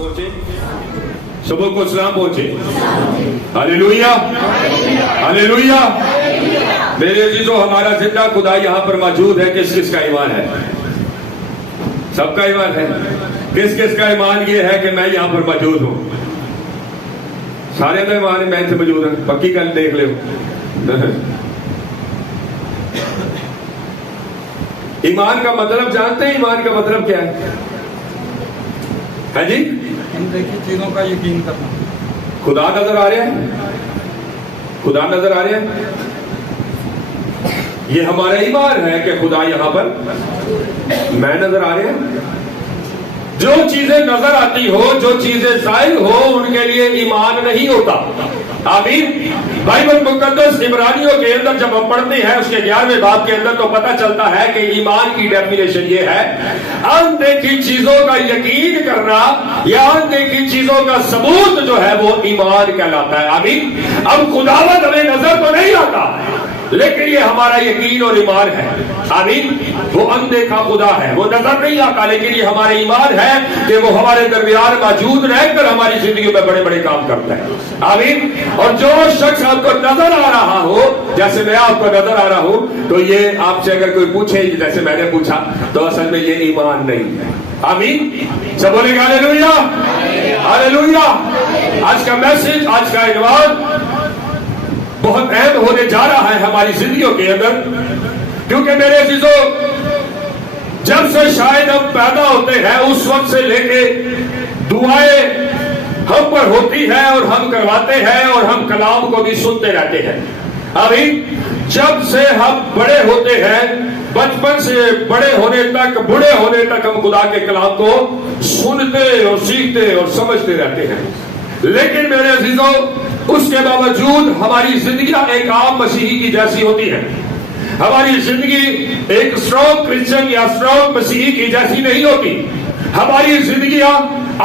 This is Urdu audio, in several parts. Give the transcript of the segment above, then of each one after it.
پہنچے, سبوں کو سلام پہنچے. ہاللیلویا ہاللیلویا. میرے عزیزو, ہمارا زندہ خدا یہاں پر موجود ہے. کس کس کا ایمان ہے؟ سب کا ایمان ہے. کس کس کا ایمان یہ ہے کہ میں یہاں پر موجود ہوں؟ سارے کا ایمان ہے میں سے موجود ہوں. پکی گل دیکھ لو. ایمان کا مطلب جانتے ہیں؟ ایمان کا مطلب کیا ہے جی؟ ان دیکھی چیزوں کا یقین کرنا. خدا نظر آ رہا ہے, خدا نظر آ رہا ہے. یہ ہمارا ایمان ہے کہ خدا یہاں پر میں نظر آ رہے ہیں. جو چیزیں نظر آتی ہو, جو چیزیں ظاہر ہو, ان کے لیے ایمان نہیں ہوتا. آمین. بائبل مقدس عبرانیوں کے اندر جب ہم پڑھتے ہیں اس کے 11ویں باب کے اندر, تو پتہ چلتا ہے کہ ایمان کی ڈیفینیشن یہ ہے, اندیکھی چیزوں کا یقین کرنا یا اندیکھی چیزوں کا ثبوت جو ہے وہ ایمان کہلاتا ہے. آمین. اب خداوند ہمیں نظر تو نہیں آتا, لیکن یہ ہمارا یقین اور ایمان ہے. آمین. وہ اندیکھا خدا ہے, وہ نظر نہیں آتا, لیکن یہ ہمارا ایمان ہے کہ وہ ہمارے درمیان موجود رہ کر ہماری زندگی میں بڑے بڑے کام کرتا ہے. آمین. اور جو شخص آپ کو نظر آ رہا ہو, جیسے میں آپ کو نظر آ رہا ہوں, تو یہ آپ سے اگر کوئی پوچھے جیسے میں نے پوچھا, تو اصل میں یہ ایمان نہیں ہے. آمین. سب بولے گا ہاللیلویا ہاللیلویا. آج کا میسج, آج کا عنوان بہت اہم ہونے جا رہا ہے ہماری زندگیوں کے اندر, کیونکہ میرے عزیزو, جب سے شاید ہم پیدا ہوتے ہیں اس وقت سے لے کے دعائیں ہم پر ہوتی ہے اور ہم کرواتے ہیں اور ہم کلام کو بھی سنتے رہتے ہیں. ابھی جب سے ہم بڑے ہوتے ہیں, بچپن سے بڑے ہونے تک, بوڑھے ہونے تک ہم خدا کے کلام کو سنتے اور سیکھتے اور سمجھتے رہتے ہیں. لیکن میرے عزیزو, اس کے باوجود ہماری زندگیاں ایک عام مسیحی کی جیسی ہوتی ہے. ہماری زندگی ایک اسٹرانگ کرسچن یا اسٹرانگ مسیحی کی جیسی نہیں ہوتی. ہماری زندگیاں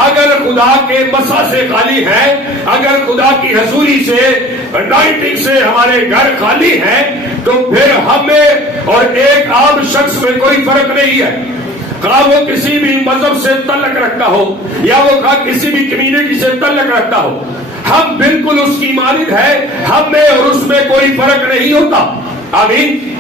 اگر خدا کے مسا سے خالی ہیں, اگر خدا کی حضوری سے, انائٹنگ سے ہمارے گھر خالی ہیں, تو پھر ہمیں اور ایک عام شخص میں کوئی فرق نہیں ہے. خواہ وہ کسی بھی مذہب سے تعلق رکھتا ہو یا وہ کسی بھی کمیونٹی سے تعلق رکھتا ہو, ہم بالکل اس کی مانند ہے. ہم میں اور اس میں کوئی فرق نہیں ہوتا. آمین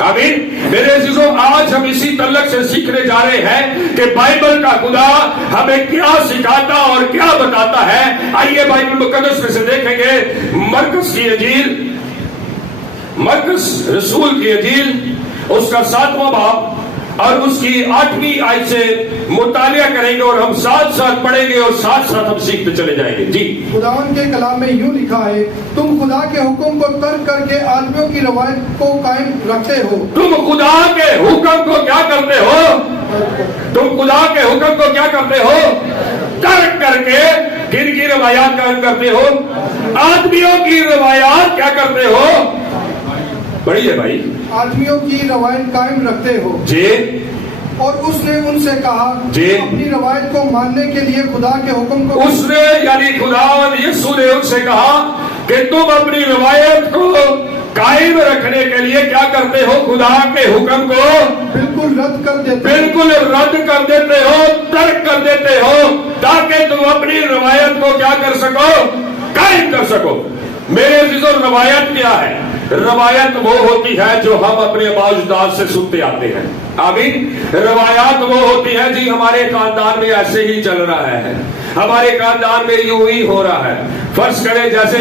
آمین. میرے عزیزو, آج ہم اسی تعلق سے سیکھنے جا رہے ہیں کہ بائبل کا خدا ہمیں کیا سکھاتا اور کیا بتاتا ہے. آئیے بائبل مقدس میں سے دیکھیں گے مرکز کی انجیل, مرکز رسول کی انجیل, اس کا 7واں باب اور اس کی 8ویں آیت سے مطالعہ کریں گے, اور ہم ساتھ ساتھ پڑھیں گے اور ساتھ ساتھ ہم سیکھتے چلے جائیں گے. جی. خداوند کے کلام میں یوں لکھا ہے, تم خدا کے حکم کو ترک کر کے آدمیوں کی روایت کو قائم رکھتے ہو. تم خدا کے حکم کو کیا کرتے ہو؟ تم خدا کے حکم کو کیا کرتے ہو؟ ترک کر کے کن کی روایات قائم کرتے ہو؟ آدمیوں کی روایات کیا کرتے ہو؟ پڑھیے بھائی. آدمیوں کی روایت قائم رکھتے ہو. جی. اور اس نے ان سے کہا, جی, اپنی روایت کو ماننے کے لیے خدا کے حکم کو, اس نے یعنی خدا یسوع نے ان سے کہا کہ تم اپنی روایت کو قائم رکھنے کے لیے کیا کرتے ہو؟ خدا کے حکم کو بالکل رد کر دیتے, بالکل رد کر دیتے ہو, ترک کر دیتے ہو, تاکہ تم اپنی روایت کو کیا کر سکو؟ قائم کر سکو. میرے عزیزو, روایت کیا ہے؟ روایت وہ ہوتی ہے جو ہم اپنے آباء و اجداد سے سنتے آتے ہیں. آمین. روایات وہ ہوتی ہے جی ہمارے خاندان میں ایسے ہی چل رہا ہے, ہمارے خاندان میں یوں ہی ہو رہا ہے. فرض کریں جیسے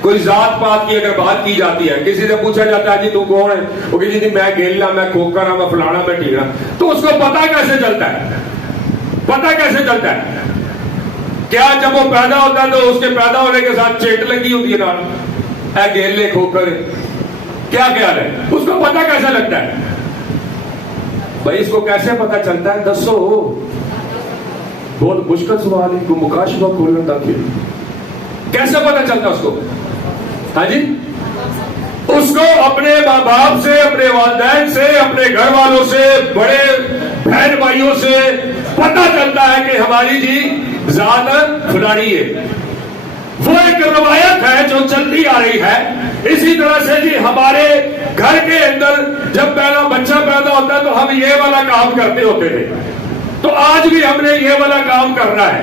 کوئی ذات پات کی اگر بات کی جاتی ہے, کسی سے پوچھا جاتا ہے جی تو کون ہے, وہ کہ جی میں گیلا, میں کھوکر ہوں, میں فلانا, میں ٹھیکا, تو اس کو پتا کیسے چلتا ہے؟ پتا کیسے چلتا ہے؟ کیا جب وہ پیدا ہوتا ہے تو اس کے پیدا ہونے کے ساتھ چیٹ لگی ہوتی ہے, اے گیلے کھوکر, کیا خیال ہے؟ اس کو پتا کیسے لگتا ہے بھائی؟ اس کو کیسے پتا چلتا ہے؟ دسو. بہت مشکل سوال ہے. کو مکاشفہ کھولنا داخل, کیسے پتا چلتا اس کو؟ ہاں جی. اس کو اپنے ماں باپ سے, اپنے والدین سے, اپنے گھر والوں سے, بڑے بہن بھائیوں سے پتا چلتا ہے کہ ہماری جی ذات فلانی ہے. وہ ایک روایت ہے جو چلتی آ رہی ہے. اسی طرح سے جی ہمارے گھر کے اندر جب پہلا بچہ پیدا ہوتا ہے تو ہم یہ والا کام کرتے ہوتے تھے, تو آج بھی ہم نے یہ والا کام کرنا ہے.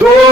2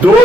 2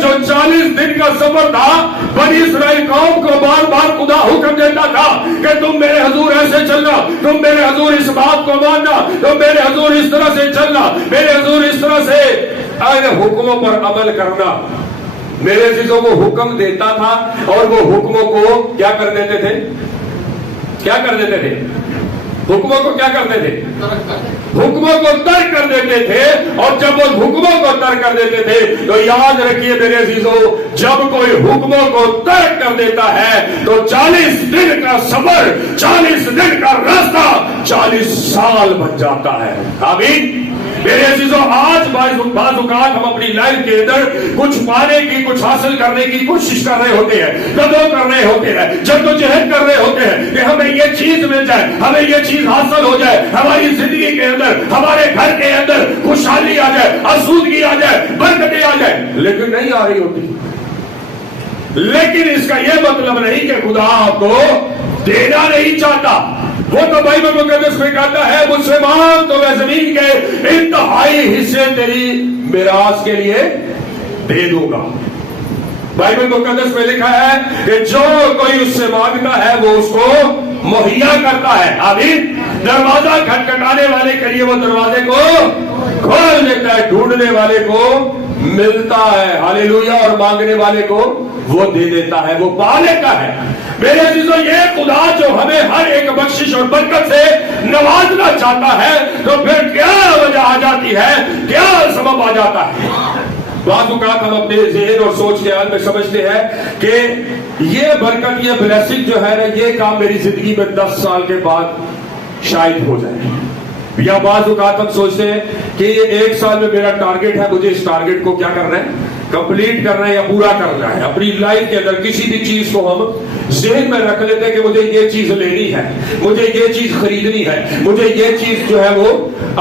جو 40 دن کا سفر تھا، بنی اسرائیل قوم کو بار بار خدا حکم دیتا تھا کہ تم میرے حضور ایسے چلنا، تم میرے حضور اس بات کو ماننا، تم میرے حضور اس طرح سے چلنا، میرے حضور اس طرح سے حکموں پر عمل کرنا۔ میرے عزیزوں کو حکم دیتا تھا اور وہ حکموں کو کیا کر دیتے تھے؟ کیا کر دیتے تھے؟ حکموں کو کیا کرتے تھے؟ حکموں کو ترک کر دیتے تھے۔ اور جب وہ حکموں کو ترک کر دیتے تھے تو یاد رکھیے میرے عزیزوں، جب کوئی حکموں کو ترک کر دیتا ہے تو 40 دن کا سفر، 40 دن کا راستہ 40 سال بن جاتا ہے۔ آمین۔ میرے عزیزوں، آج بعض اوقات ہم اپنی لائف کے اندر کچھ پانے کی، کچھ حاصل کرنے کی کوشش کر رہے ہوتے ہیں، قدم کر رہے ہوتے ہیں، جدوجہد کر رہے ہوتے ہیں کہ ہمیں یہ چیز مل جائے، ہمیں یہ چیز حاصل ہو جائے، ہماری زندگی کے اندر، ہمارے گھر کے اندر خوشحالی آ جائے، آسودگی آ جائے، برکتیں آ جائے، لیکن نہیں آ رہی ہوتی۔ لیکن اس کا یہ مطلب نہیں کہ خدا آپ کو دینا نہیں چاہتا۔ وہ تو بائبل مقدس میں کہتا ہے مجھ سے مانگ تو میں زمین کے انتہائی حصے تیری میراث کے لیے دے دوں گا۔ بائبل مقدس میں لکھا ہے کہ جو کوئی اس سے مانگتا ہے وہ اس کو مہیا کرتا ہے۔ آمین۔ دروازہ کھٹکھٹانے والے کے لیے وہ دروازے کو کھول دیتا ہے، ڈھونڈنے والے کو ملتا ہے، ہاللیلویا، اور مانگنے والے کو وہ دے دیتا ہے، وہ پا لیتا ہے۔ میرے عزیزوں، یہ خدا جو ہمیں ہر ایک بخشش اور برکت سے نوازنا چاہتا ہے تو پھر کیا وجہ آ جاتی ہے، کیا سبب آ جاتا ہے؟ بعض اوقات ہم اپنے ذہن اور سوچ کے حال میں سمجھتے ہیں کہ یہ برکت، یہ بلیسنگ جو ہے نا، یہ کام میری زندگی میں 10 سال کے بعد شاید ہو جائے، یا بعض اوقات ہم سوچتے ہیں کہ یہ 1 سال میں میرا ٹارگٹ ہے، مجھے اس ٹارگٹ کو کیا کرنا ہے، کمپلیٹ کرنا ہے یا پورا کرنا ہے۔ اپنی لائف کے اندر کسی بھی چیز کو ہم ذہن میں رکھ لیتے ہیں کہ مجھے یہ چیز لینی ہے، مجھے یہ چیز خریدنی ہے، مجھے یہ چیز جو ہے وہ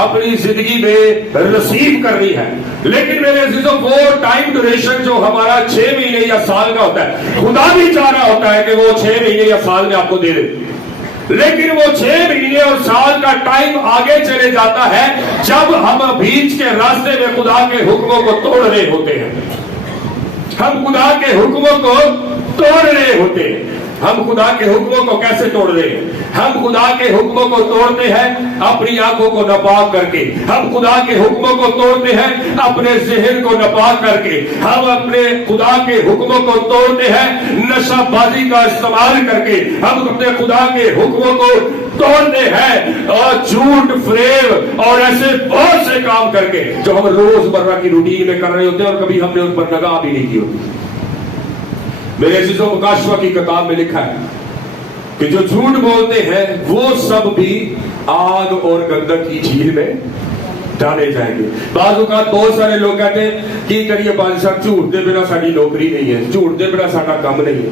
اپنی زندگی میں رسیو کرنی ہے۔ لیکن میرے عزیزوں، وہ ٹائم ڈیوریشن جو ہمارا 6 مہینے یا سال کا ہوتا ہے، خدا بھی چاہ رہا ہوتا ہے کہ وہ 6 مہینے یا سال میں آپ کو دے دے، لیکن وہ 6 مہینے اور سال کا ٹائم آگے چلے جاتا ہے جب ہم بیچ کے راستے میں خدا کے حکموں کو توڑ رہے ہوتے ہیں۔ ہم خدا کے حکموں کو توڑ رہے ہوتے ہیں۔ ہم خدا کے حکموں کو کیسے توڑ رہے ہیں؟ ہم خدا کے حکموں کو توڑتے ہیں اپنی آنکھوں کو ناپاک کر کے، ہم خدا کے حکموں کو توڑتے ہیں اپنے ذہن کو ناپاک کر کے، ہم اپنے خدا کے حکموں کو توڑتے ہیں نشہ بازی کا استعمال کر کے، ہم اپنے خدا کے حکموں کو توڑتے ہیں اور جھوٹ، فریب اور ایسے بہت سے کام کر کے جو ہم روز مرہ کی روٹین میں کر رہے ہوتے ہیں اور کبھی ہم نے ان پر نگاہ بھی نہیں کی ہوتی۔ میرے عزیزوں، مکاشفہ کی کتاب میں لکھا ہے کہ جو جھوٹ بولتے ہیں وہ سب بھی آگ اور گندک کی جھیل میں ڈالے جائیں گے۔ بعض اوقات بہت سارے لوگ کہتے ہیں کہ کریے بادشاہ صاحب، جھوٹ دے بنا ساری نوکری نہیں ہے، جھوٹ دے بنا سارا کام نہیں ہے۔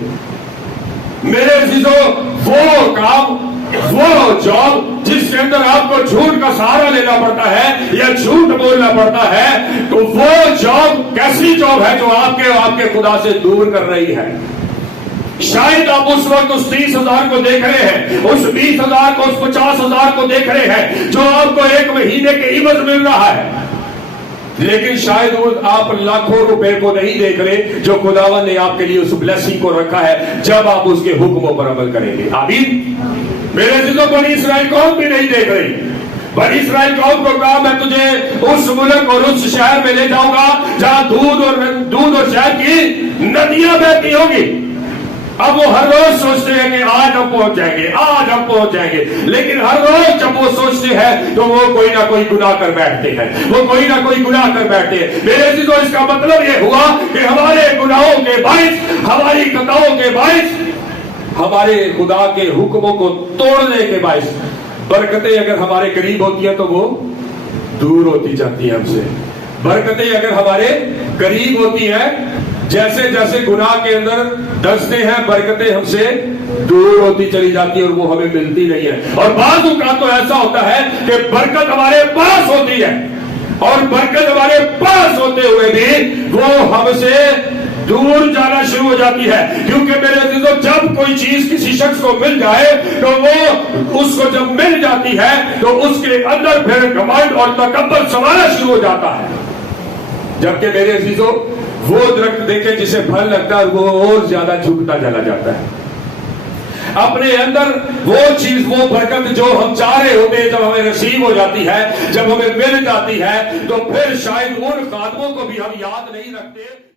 میرے عزیزوں، وہ کام، وہ جاب جس کے اندر آپ کو جھوٹ کا سہارا لینا پڑتا ہے یا جھوٹ بولنا پڑتا ہے، تو وہ جاب کیسی جاب ہے جو آپ کے خدا سے دور کر رہی ہے؟ شاید آپ اس وقت اس 30,000 کو دیکھ رہے ہیں، اس 20,000 کو، اس 50,000 کو دیکھ رہے ہیں جو آپ کو 1 مہینے کے عوض مل رہا ہے، لیکن شاید آپ لاکھوں روپے کو نہیں دیکھ رہے جو خداوند نے آپ کے لیے اس بلیسنگ کو رکھا ہے جب آپ اس کے حکموں پر عمل کریں گے۔ آمین۔ میرے عزیزوں، بنی اسرائیل قوم بھی نہیں دیکھ رہی۔ بنی اسرائیل قوم کو کہا میں تجھے اس ملک اور اس شہر میں لے جاؤں گا جہاں دودھ اور شہد کی ندیاں بہتی ہوں گی۔ اب وہ ہر روز سوچتے ہیں کہ آج ہم پہنچ جائیں گے، آج ہم پہنچ جائیں گے، لیکن ہر روز جب وہ سوچتے ہیں تو وہ کوئی نہ کوئی گناہ کر بیٹھتے ہیں، وہ کوئی نہ کوئی گناہ کر بیٹھتے ہیں۔ میرے عزیزوں، اس کا مطلب یہ ہوا کہ ہمارے گناہوں کے باعث، ہماری خطاؤں کے باعث، ہمارے خدا کے حکموں کو توڑنے کے باعث برکتیں اگر ہمارے قریب ہوتی ہیں تو وہ دور ہوتی جاتی ہیں ہم سے۔ برکتیں اگر ہمارے قریب ہوتی ہیں، جیسے جیسے گناہ کے اندر دستے ہیں، برکتیں ہم سے دور ہوتی چلی جاتی ہیں اور وہ ہمیں ملتی نہیں ہے۔ اور بعض اوقات تو ایسا ہوتا ہے کہ برکت ہمارے پاس ہوتی ہے اور برکت ہمارے پاس ہوتے ہوئے بھی وہ ہم سے دور جانا شروع ہو جاتی ہے، کیونکہ میرے عزیزوں، جب کوئی چیز کسی شخص کو مل جائے تو وہ اس کو جب مل جاتی ہے تو اس کے اندر پھر گھمنڈ اور تکبر سمانا شروع ہو جاتا ہے، جبکہ میرے عزیزوں وہ درخت دیکھیں جسے پھل لگتا ہے وہ اور زیادہ جھکتا چلا جاتا ہے. اپنے اندر وہ چیز، وہ برکت جو ہم چاہ رہے ہوتے ہیں، جب ہمیں نصیب ہو جاتی ہے، جب ہمیں مل جاتی ہے، تو پھر شاید ان خادموں کو بھی ہم یاد نہیں رکھتے.